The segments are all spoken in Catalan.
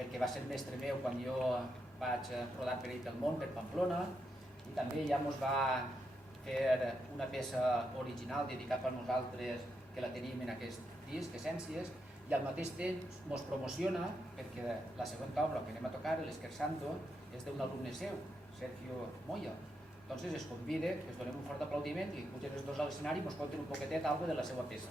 perquè va ser mestre meu quan jo vaig rodar per ell pel món, per Pamplona, i també ja ens va fer una peça original dedicada per nosaltres, que la tenim en aquest disc, Essències, i al mateix temps ens promociona perquè la següent obra que anem a tocar, l'Esquersanto, és d'un alumne seu, Sergio Moya. Entonces es convida que es donem un fort aplaudiment i pugen els dos a l'escenari i ens conten un poquetet algo de la seva peça.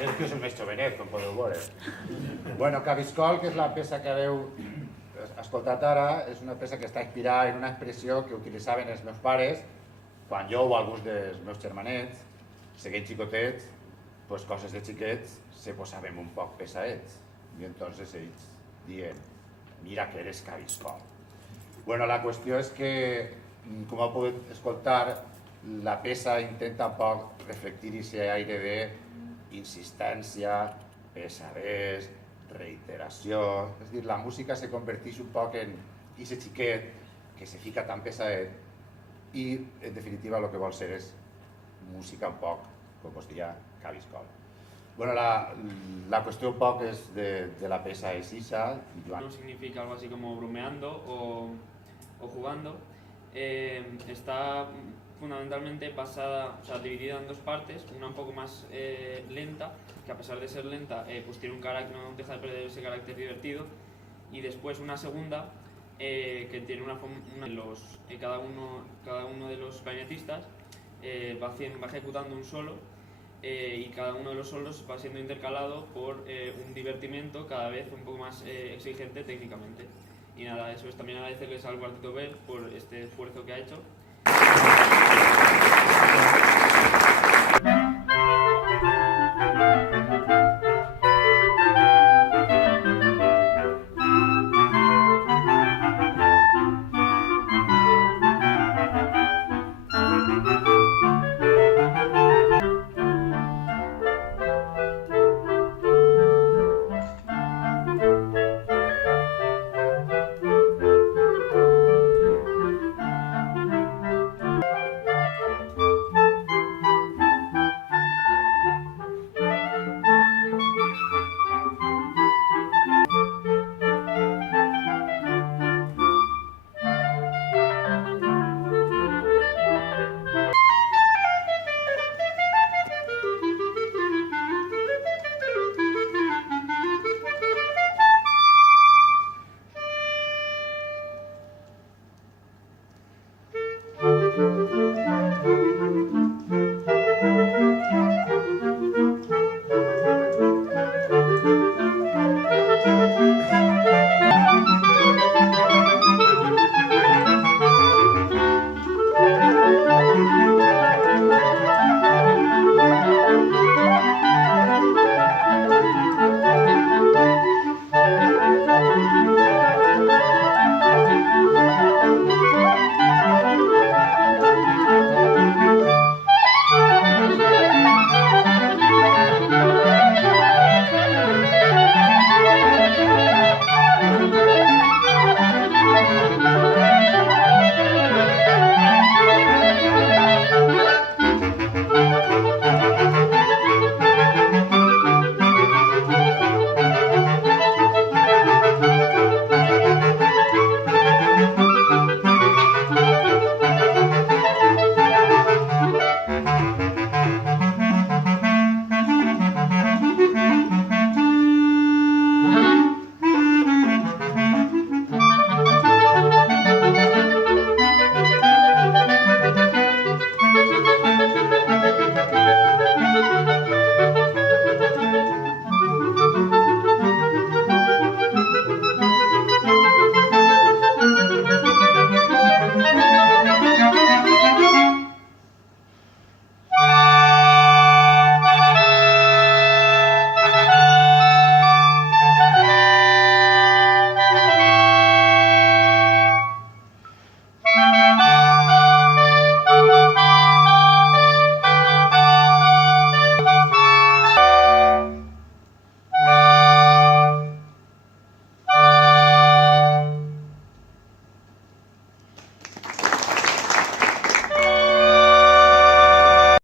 Sergio és el més jovenet, com podeu veure. Bueno, Cabiscol, que és la peça que heu escoltat ara, és una peça que està inspirada en una expressió que utilitzaven els meus pares quan jo o alguns dels meus germanets, seguint xicotets, pues coses de xiquets, se posaven un poc pesaets. I entonces ells diuen, mira que eres Cabiscol. Bueno, la qüestió és que, com heu pogut escoltar, la peça intenta un poc reflectir aquest aire d'insistència, pesadez, reiteració. És dir, la música se converteix un poc en aquest xiquet que se fica tan pesadet i, en definitiva, el que vol ser és música un poc, com us diria, Cabiscol. Bueno, la qüestió un poc és de la peça és Isa. No significa algo así como bromeando o jugando. Está fundamentalmente basada, o sea, dividida en dos partes, una un poco más lenta, que a pesar de ser lenta, pues tiene un carácter, no deja de perder ese carácter divertido, y después una segunda que tiene cada uno de los clarinetistas va ejecutando un solo, y cada uno de los solos va siendo intercalado por un divertimento cada vez un poco más exigente técnicamente. Y nada, eso es también agradecerles al Cuarteto Bell por este esfuerzo que ha hecho.